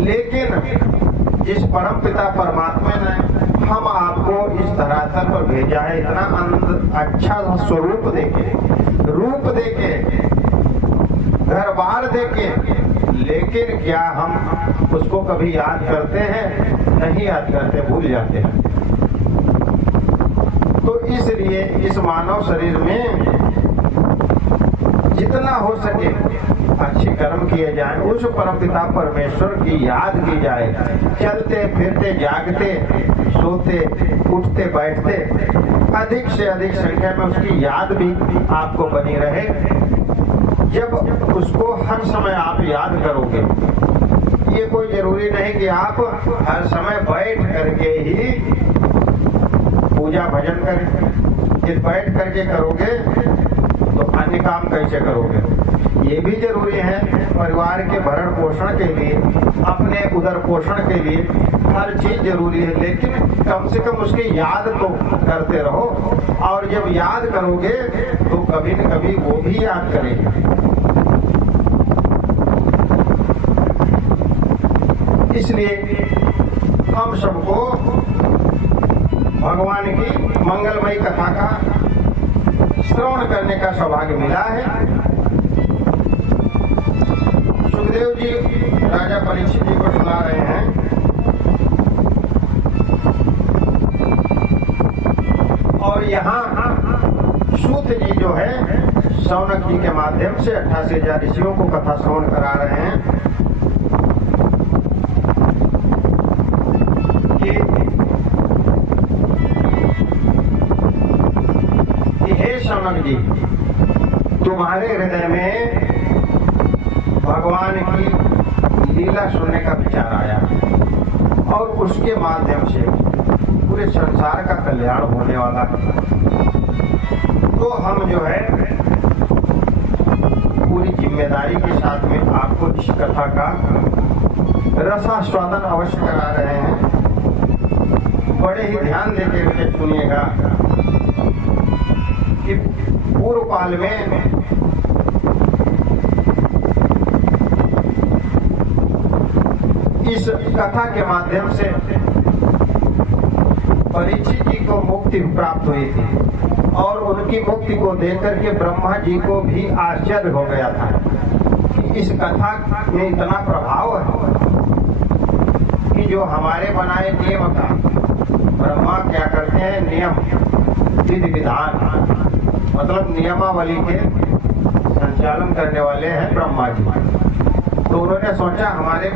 लेकिन जिस परम पिता परमात्मा ने हम आपको इस धरातल पर भेजा है, इतना अच्छा स्वरूप देके, रूप देके, घर बार देके, लेकिन क्या हम उसको कभी याद करते हैं? नहीं याद करते, भूल जाते हैं। तो इसलिए इस मानव शरीर में जितना हो सके अच्छे कर्म किए जाएं, उस परमपिता परमेश्वर की याद की जाए। चलते फिरते, जागते, सोते, उठते, बैठते, अधिक से अधिक संख्या में उसकी याद भी आपको बनी रहे। जब उसको हर समय आप याद करोगे, ये कोई जरूरी नहीं कि आप हर समय बैठ करके ही पूजा भजन करें। कि बैठ करके करोगे तो अन्य काम कैसे करोगे? ये भी जरूरी है। परिवार के भरण पोषण के लिए, अपने उदर पोषण के लिए हर चीज जरूरी है, लेकिन कम से कम उसकी याद तो करते रहो। और जब याद करोगे तो कभी न कभी वो भी याद करेंगे। इसलिए हम सबको भगवान की मंगलमयी कथा का श्रवण करने का सौभाग्य मिला है। सुखदेव जी राजा परीक्षित जी को सुना रहे हैं। और यहाँ सूत जी जो है शौनक जी के माध्यम से 88,000 ऋषियों को कथा श्रवण करा रहे हैं कि हे शौनक जी, तुम्हारे हृदय में भगवान की लीला सुनने का विचार आया और उसके माध्यम से पूरे संसार का कल्याण होने वाला है। तो हम जो है पूरी जिम्मेदारी के साथ में आपको इस कथा का रसास्वादन अवश्य करा रहे हैं। बड़े ही ध्यान देकर सुनिएगा कि पूर्व काल में इस कथा के माध्यम से परीक्षित जी को मुक्ति प्राप्त हुई थी और उनकी मुक्ति को देखकर के ब्रह्मा जी को भी आश्चर्य हो गया था कि इस कथा में इतना प्रभाव है कि जो हमारे बनाए नियम का ब्रह्मा क्या करते हैं, नियम विधि विधान, मतलब नियमावली के संचालन करने वाले हैं ब्रह्मा जी। तो उन्होंने सोचा हमारे